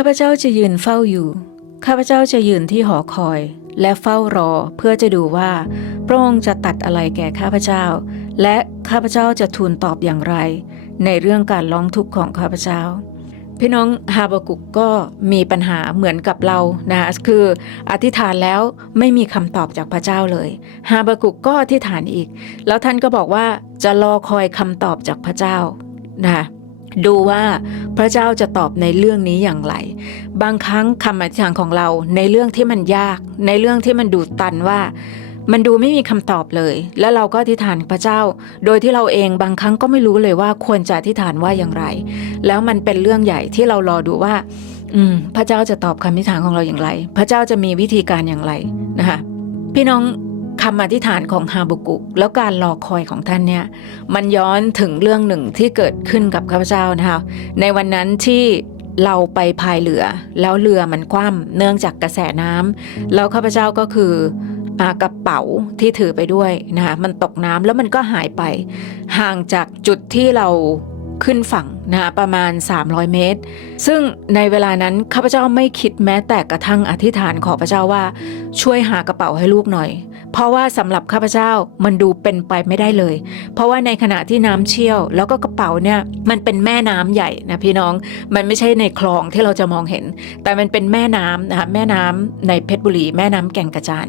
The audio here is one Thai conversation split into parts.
ข้าพเจ้าจะยืนเฝ้าอยู่ ข้าพเจ้าจะยืนที่หอคอย และเฝ้ารอเพื่อจะดูว่าพระองค์จะตัดอะไรแก่ข้าพเจ้า และข้าพเจ้าจะทูลตอบอย่างไร ในเรื่องการร้องทุกข์ของข้าพเจ้าพี่น้องฮาบากุกก็มีปัญหาเหมือนกับเรานะคืออธิษฐานแล้วไม่มีคำตอบจากพระเจ้าเลยฮาบากุกก็อธิษฐานอีก แล้วท่านก็บอกว่าจะรอคอยคำตอบจากพระเจ้านะ ดูว่าพระเจ้าจะตอบในเรื่องนี้อย่างไร บางครั้งคำอธิษฐานของเราในเรื่องที่มันยาก ในเรื่องที่มันดูตันว่ามันดูไม่มีคำตอบเลย แล้วเราก็อธิษฐานพระเจ้า โดยที่เราเองบางครั้งก็ไม่รู้เลยว่าควรจะอธิษฐานว่าอย่างไร แล้วมันเป็นเรื่องใหญ่ที่เรารอดูว่า อืม พระเจ้าจะตอบคำอธิษฐานของเราอย่างไร พระเจ้าจะมีวิธีการอย่างไรนะคะพี่น้อง คำอธิษฐานของฮาบุกุกแล้วการรอคอยของท่านเนี่ยมันย้อนถึงเรื่องหนึ่งที่เกิดขึ้นกับข้าพเจ้านะคะในวันนั้นที่เราไปพายเรือ แล้วเรือมันคว่ำเนื่องจากกระแสน้ำแล้วข้าพเจ้าก็คือกระเป๋าที่ถือไปด้วยนะคะมันตกน้ำแล้วมันก็หายไป ห่างจากจุดที่เราขึ้นฝั่งนะะประมาณ 300 เมตร ซึ่งในเวลานั้นข้าพเจ้าไม่คิดแม้แต่กระทั่งอธิษฐานขอพระเจ้าว่าช่วยหากระเป๋าให้ลูกหน่อย เพราะว่าสำหรับข้าพเจ้ามันดูเป็นไปไม่ได้เลย เพราะว่าในขณะที่น้ำเชี่ยว แล้วก็กระเป๋าเนี่ยมันเป็นแม่น้ำใหญ่นะพี่น้องมันไม่ใช่ในคลองที่เราจะมองเห็น แต่มันเป็นแม่น้ำนะคะแม่น้ำในเพชรบุรีแม่น้ำแก่งกระจาน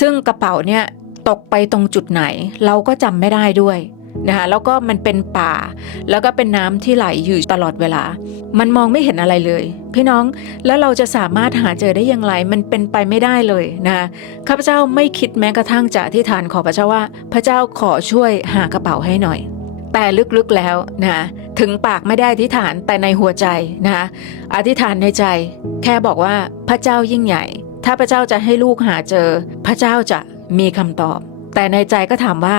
ซึ่งกระเป๋าเนี่ยตกไปตรงจุดไหนเราก็จำไม่ได้ด้วย นะคะแล้วก็มันเป็นป่า แล้วก็เป็นน้ำที่ไหลอยู่ตลอดเวลา มันมองไม่เห็นอะไรเลย พี่น้องแล้วเราจะสามารถหาเจอได้อย่างไรมันเป็นไปไม่ได้เลยนะคะข้าพเจ้าไม่คิดแม้กระทั่งจะอธิษฐานขอพระเจ้าว่า พระเจ้าขอช่วยหากระเป๋าให้หน่อย แต่ลึกๆแล้วนะคะถึงปากไม่ได้อธิษฐานแต่ในหัวใจนะคะอธิษฐานในใจ แค่บอกว่าพระเจ้ายิ่งใหญ่ ถ้าพระเจ้าจะให้ลูกหาเจอ พระเจ้าจะมีคำตอบ แต่ในใจก็ถามว่า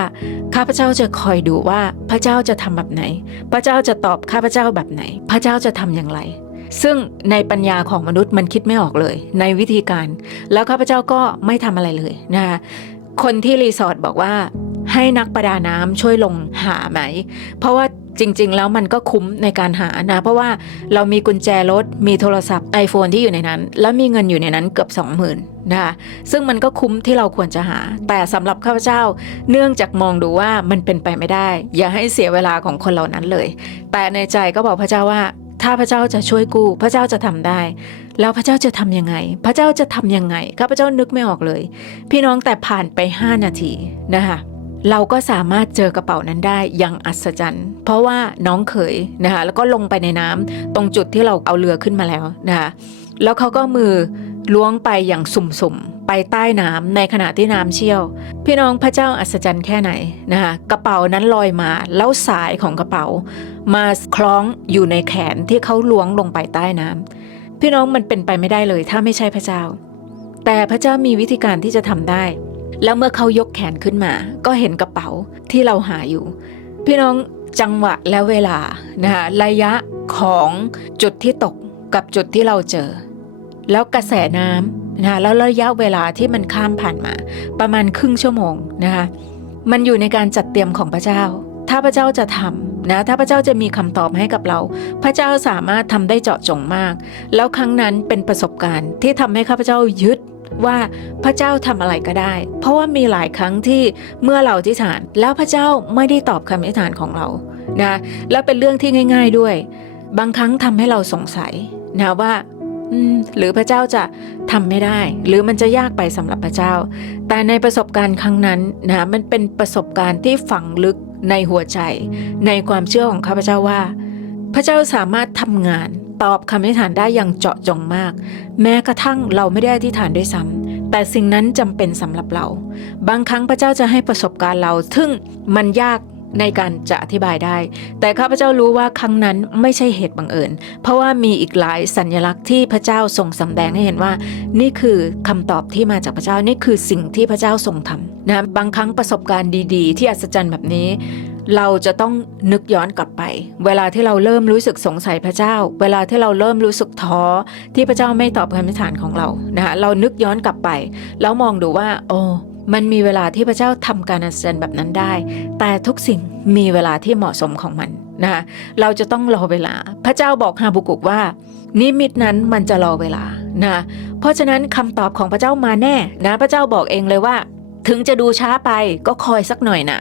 ข้าพเจ้าจะคอยดูว่าพระเจ้าจะทำแบบไหน พระเจ้าจะตอบข้าพเจ้าแบบไหน พระเจ้าจะทำอย่างไร ซึ่งในปัญญาของมนุษย์มันคิดไม่ออกเลย ในวิธีการ แล้วข้าพเจ้าก็ไม่ทำอะไรเลยนะคะคนที่รีสอร์ทบอกว่าให้นักประดาน้ำช่วยลงหาไหม เพราะว่า จริง ๆ แล้วมันก็คุ้มในการหานะ เพราะว่าเรามีกุญแจรถมีโทรศัพท์ iPhone ที่อยู่ในนั้น แล้วมีเงินอยู่ในนั้นเกือบ 20,000นะคะซึ่งมันก็คุ้มที่เราควรจะหา แต่สำหรับข้าพเจ้า เนื่องจากมองดูว่ามันเป็นไปไม่ได้ อย่าให้เสียเวลาของคนเหล่านั้นเลย แต่ในใจก็บอกพระเจ้าว่า ถ้าพระเจ้าจะช่วยกู้ พระเจ้าจะทำได้ แล้วพระเจ้าจะทำยังไง พระเจ้าจะทำยังไงข้าพเจ้านึกไม่ออกเลย พี่น้องแต่ผ่านไป 5 นาทีนะคะ เราก็สามารถเจอกระเป๋านั้นได้อย่างอัศจรรย์ เพราะว่าน้องเขยนะคะแล้วก็ลงไปในน้ำตรงจุดที่เราเอาเรือขึ้นมาแล้วนะคะแล้วเขาก็มือล้วงไปอย่างสุ่มๆ ไปใต้น้ำในขณะที่น้ำเชี่ยว พี่น้องพระเจ้าอัศจรรย์แค่ไหนนะคะกระเป๋านั้นลอยมาแล้วสายของกระเป๋า มาคล้องอยู่ในแขนที่เขาล้วงลงไปใต้น้ำพี่น้องมันเป็นไปไม่ได้เลยถ้าไม่ใช่พระเจ้า แต่พระเจ้ามีวิธีการที่จะทำได้ แล้วเมื่อเขายกแขนขึ้นมา ก็เห็นกระเป๋าที่เราหาอยู่ พี่น้องจังหวะและเวลานะคะระยะของจุดที่ตกกับจุดที่เราเจอ แล้วกระแสน้ำนะคะแล้วระยะเวลาที่มันข้ามผ่านมา ประมาณครึ่งชั่วโมงนะคะมันอยู่ในการจัดเตรียมของพระเจ้า ถ้าพระเจ้าจะทำนะ ถ้าพระเจ้าจะมีคำตอบให้กับเรา พระเจ้าสามารถทำได้เจาะจงมาก แล้วครั้งนั้นเป็นประสบการณ์ที่ทำให้ข้าพเจ้ายึด ว่าพระเจ้าทำอะไรก็ได้ เพราะว่ามีหลายครั้งที่เมื่อเราอธิษฐาน แล้วพระเจ้าไม่ได้ตอบคำอธิษฐานของเรานะแล้วเป็นเรื่องที่ง่าย ๆด้วย บางครั้งทำให้เราสงสัยนะว่าหรือพระเจ้าจะทำไม่ได้ หรือมันจะยากไปสำหรับพระเจ้า แต่ในประสบการณ์ครั้งนั้นนะมันเป็นประสบการณ์ที่ฝังลึกในหัวใจ ในความเชื่อของข้าพเจ้าว่า พระเจ้าสามารถทำงาน ตอบคำอธิษฐานได้อย่างเจาะจงมาก แม้กระทั่งเราไม่ได้อธิษฐานด้วยซ้ำแต่สิ่งนั้นจำเป็นสำหรับเรา บางครั้งพระเจ้าจะให้ประสบการณ์เราซึ่งมันยากในการจะอธิบายได้ แต่ข้าพเจ้ารู้ว่าครั้งนั้นไม่ใช่เหตุบังเอิญ เพราะว่ามีอีกหลายสัญลักษณ์ที่พระเจ้าทรงสำแดงให้เห็นว่า นี่คือคำตอบที่มาจากพระเจ้า นี่คือสิ่งที่พระเจ้าทรงทำนะ บางครั้งประสบการณ์ดี ๆ ที่อัศจรรย์แบบนี้ เราจะต้องนึกย้อนกลับไป เวลาที่เราเริ่มรู้สึกสงสัยพระเจ้า เวลาที่เราเริ่มรู้สึกท้อที่พระเจ้าไม่ตอบคำอธิษฐานของเรานะคะเรานึกย้อนกลับไป แล้วมองดูว่า โอ้มันมีเวลาที่พระเจ้าทำการอัศจรรย์แบบนั้นได้ แต่ทุกสิ่งมีเวลาที่เหมาะสมของมันนะคะเราจะต้องรอเวลา พระเจ้าบอกฮาบุกุกว่า นิมิตนั้นมันจะรอเวลานะเพราะฉะนั้นคำตอบของพระเจ้ามาแน่นะพระเจ้าบอกเองเลยว่า ถึงจะดูช้าไปก็คอยสักหน่อยนะ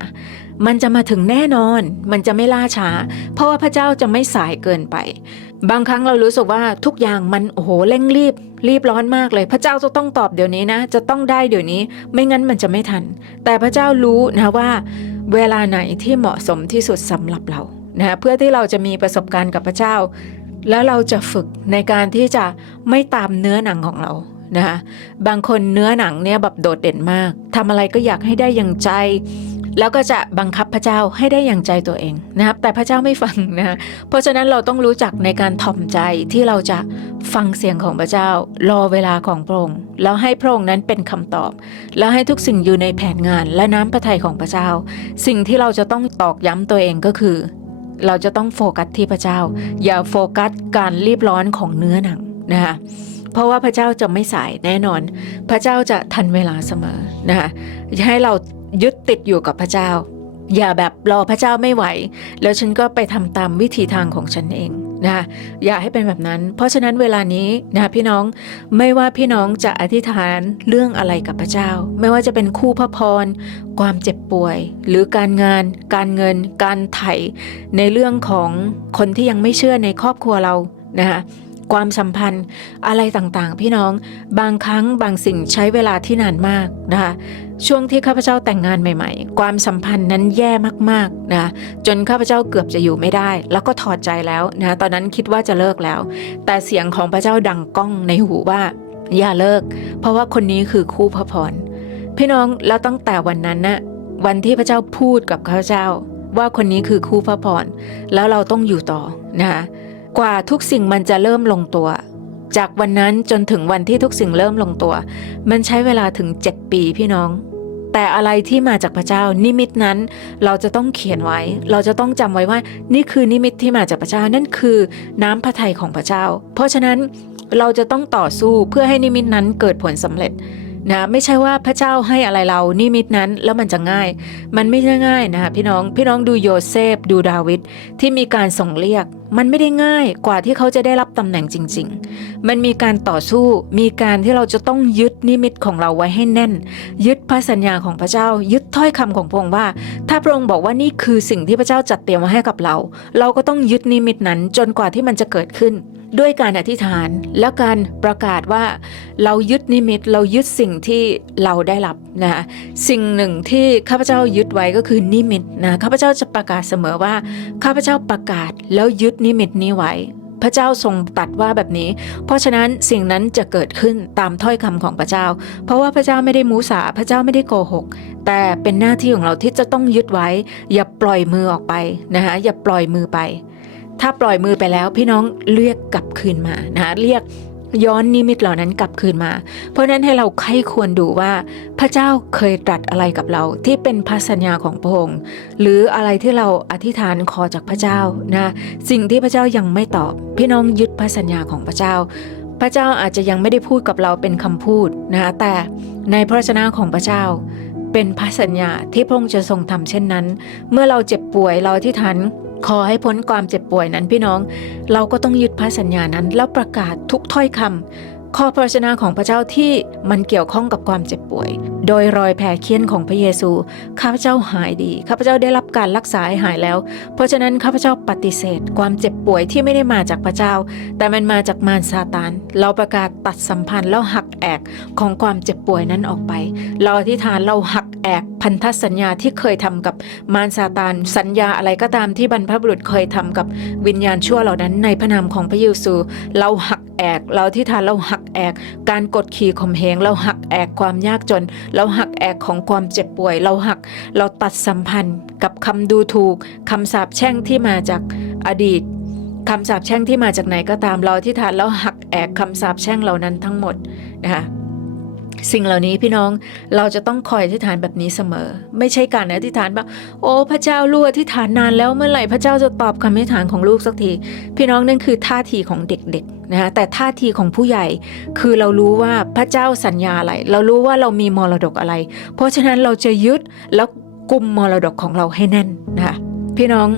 มันจะมาถึงแน่นอน มันจะไม่ล่าช้า เพราะว่าพระเจ้าจะไม่สายเกินไป บางครั้งเรารู้สึกว่าทุกอย่างมันโอ้โหเร่งรีบ รีบร้อนมากเลย พระเจ้าจะต้องตอบเดี๋ยวนี้นะ จะต้องได้เดี๋ยวนี้ ไม่งั้นมันจะไม่ทัน แต่พระเจ้ารู้นะว่า เวลาไหนที่เหมาะสมที่สุดสำหรับเรา นะเพื่อที่เราจะมีประสบการณ์กับพระเจ้า แล้วเราจะฝึกในการที่จะไม่ตามเนื้อหนังของเรานะคะบางคนเนื้อหนังเนี่ยแบบโดดเด่นมากทำอะไรก็อยากให้ได้อย่างใจ แล้วก็จะบังคับพระเจ้าให้ได้อย่างใจตัวเองนะครับ แต่พระเจ้าไม่ฟังนะเพราะฉะนั้นเราต้องรู้จักในการถ่อมใจที่เราจะฟังเสียงของพระเจ้า รอเวลาของพระองค์แล้วให้พระองค์นั้นเป็นคำตอบ แล้วให้ทุกสิ่งอยู่ในแผนงานและน้ำพระทัยของพระเจ้า สิ่งที่เราจะต้องตอกย้ำตัวเองก็คือ เราจะต้องโฟกัสที่พระเจ้า อย่าโฟกัสการรีบร้อนของเนื้อหนังนะคะเพราะว่าพระเจ้าจะไม่สายแน่นอน พระเจ้าจะทันเวลาเสมอนะคะให้เรา ยึดติดอยู่กับพระเจ้า อย่าแบบรอพระเจ้าไม่ไหว แล้วฉันก็ไปทำตามวิธีทางของฉันเองนะคะอย่าให้เป็นแบบนั้น เพราะฉะนั้นเวลานี้นะคะพี่น้องไม่ว่าพี่น้องจะอธิษฐานเรื่องอะไรกับพระเจ้า ไม่ว่าจะเป็นคู่พระพร ความเจ็บป่วย หรือการงาน การเงิน การไถ่ในเรื่องของคนที่ยังไม่เชื่อในครอบครัวเรานะคะ ความสัมพันธ์อะไรต่างๆ พี่น้องบางครั้งบางสิ่งใช้เวลาที่นานมากนะคะช่วงที่ข้าพเจ้าแต่งงานใหม่ ๆ ความสัมพันธ์นั้นแย่มากๆนะจนข้าพเจ้าเกือบจะอยู่ไม่ได้ แล้วก็ถอดใจแล้วนะตอนนั้นคิดว่าจะเลิกแล้ว แต่เสียงของพระเจ้าดังก้องในหูว่า อย่าเลิก เพราะว่าคนนี้คือคู่พระพรพี่น้องแล้วตั้งแต่วันนั้นนะวันที่พระเจ้าพูดกับข้าพเจ้า ว่าคนนี้คือคู่พระพรแล้วเราต้องอยู่ต่อนะคะ กว่าทุกสิ่งมันจะเริ่มลงตัว จากวันนั้นจนถึงวันที่ทุกสิ่งเริ่มลงตัว มันใช้เวลาถึง 7 ปีพี่น้อง แต่อะไรที่มาจากพระเจ้านิมิตนั้น เราจะต้องเขียนไว้ เราจะต้องจำไว้ว่า นี่คือนิมิตที่มาจากพระเจ้านั่นคือน้ำพระทัยของพระเจ้า เพราะฉะนั้นเราจะต้องต่อสู้เพื่อให้นิมิตนั้นเกิดผลสำเร็จ นะไม่ใช่ว่าพระเจ้าให้อะไรเรานิมิตนั้นแล้วมันจะง่าย มันไม่ใช่ง่ายนะคะพี่น้องพี่น้องดูโยเซฟดูดาวิดที่มีการส่งเรียก มันไม่ได้ง่ายกว่าที่เขาจะได้รับตำแหน่งจริง ๆ มันมีการต่อสู้มีการที่เราจะต้องยึดนิมิตของเราไว้ให้แน่น ยึดพระสัญญาของพระเจ้า ยึดถ้อยคำของพระองค์ว่า ถ้าพระองค์บอกว่านี่คือสิ่งที่พระเจ้าจัดเตรียมมาให้กับเรา เราก็ต้องยึดนิมิตนั้นจนกว่าที่มันจะเกิดขึ้น ด้วยการอธิษฐานและการประกาศว่าเรายึดนิมิตเรายึดสิ่งที่เราได้รับนะสิ่งหนึ่งที่ข้าพเจ้ายึดไว้ก็คือนิมิตนะข้าพเจ้าจะประกาศเสมอว่าข้าพเจ้าประกาศแล้วยึดนิมิตนี้ไว้พระเจ้าทรงตัดว่าแบบนี้ เพราะฉะนั้นสิ่งนั้นจะเกิดขึ้นตามถ้อยคำของพระเจ้า เพราะว่าพระเจ้าไม่ได้มูสา พระเจ้าไม่ได้โกหก แต่เป็นหน้าที่ของเราที่จะต้องยึดไว้ อย่าปล่อยมือออกไปนะคะอย่าปล่อยมือไป ถ้าปล่อยมือไปแล้วพี่น้องเรียกกลับคืนมานะเรียกย้อนนิมิตเหล่านั้นกลับคืนมา เพราะนั้นให้เราใคร่ควรดูว่าพระเจ้าเคยตรัสอะไรกับเรา ที่เป็นพระสัญญาของพระองค์หรืออะไรที่เราอธิษฐานขอจากพระเจ้านะสิ่งที่พระเจ้ายังไม่ตอบ พี่น้องยึดพระสัญญาของพระเจ้า พระเจ้าอาจจะยังไม่ได้พูดกับเราเป็นคำพูดนะแต่ในพระวจนะของพระเจ้า เป็นพระสัญญาที่พระองค์จะทรงทำเช่นนั้น เมื่อเราเจ็บป่วยเราอธิษฐาน ขอให้พ้นความเจ็บป่วยนั้นพี่น้อง เราก็ต้องยึดพระสัญญานั้น แล้วประกาศทุกถ้อยคำ ข้อพระวจนะของพระเจ้าที่มันเกี่ยวข้องกับความเจ็บป่วย โดยรอยแผลเคี้ยนของพระเยซู ข้าพเจ้าหายดี ข้าพเจ้าได้รับการรักษาให้หายแล้ว เพราะฉะนั้นข้าพเจ้าปฏิเสธ ความเจ็บป่วยที่ไม่ได้มาจากพระเจ้า แต่มันมาจากมารซาตาน เราประกาศตัดสัมพันธ์แล้วหักแอกของความเจ็บป่วยนั้นออกไป เราอธิษฐานเราหักแอกพันธสัญญาที่เคยทำกับมารซาตาน สัญญาอะไรก็ตามที่บรรพบุรุษเคยทำกับวิญญาณชั่วเหล่านั้นในพระนามของพระเยซู เราหัก แอกเราที่ทานเราหักแอก การกดขี่ข่มเหงเราหักแอกความยากจน เราหักแอกของความเจ็บป่วย เราหักเราตัดสัมพันธ์ กับคำดูถูกคำสาปแช่งที่มาจากอดีตคำสาปแช่งที่มาจากไหนก็ตามเราที่ทานเราหักแอกคำสาปแช่งเหล่านั้นทั้งหมดนะคะ สิ่งเหล่านี้พี่น้องเราจะต้องคอยอธิษฐานแบบนี้เสมอ ไม่ใช่การอธิษฐานแบบโอ้พระเจ้าลูกอธิษฐานนานแล้วเมื่อไหร่พระเจ้าจะตอบคำอธิษฐานของลูกสักที พี่น้องนั่นคือท่าทีของเด็กๆนะคะแต่ท่าทีของผู้ใหญ่ คือเรารู้ว่าพระเจ้าสัญญาอะไร เรารู้ว่าเรามีมรดกอะไร เพราะฉะนั้นเราจะยึดแล้วกุมมรดกของเราให้แน่นนะคะพี่น้อง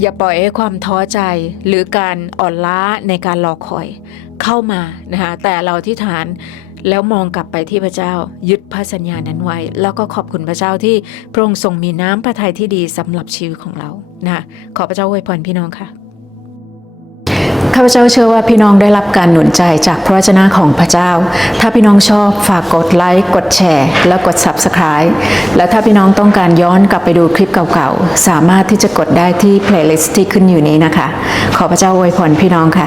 อย่าปล่อยให้ความท้อใจหรือการอ่อนล้าในการรอคอยเข้ามานะคะแต่เราที่ฐาน แล้วมองกลับไปที่พระเจ้า ยึดพระสัญญานั้นไว้ แล้วก็ขอบคุณพระเจ้าที่พระองค์ทรงมีน้ำพระทัยที่ดีสำหรับชีวิตของเรานะขอพระเจ้าอวยพรพี่น้องค่ะข้าพเจ้าเชื่อว่าพี่น้องได้รับการหนุนใจจากพระวจนะของพระเจ้า ถ้าพี่น้องชอบฝากกดไลค์ กดแชร์ และกด Subscribe และถ้าพี่น้องต้องการย้อนกลับไปดูคลิปเก่าๆ สามารถที่จะกดได้ที่ playlist ที่ขึ้นอยู่นี้นะคะ ขอพระเจ้าอวยพรพี่น้องค่ะ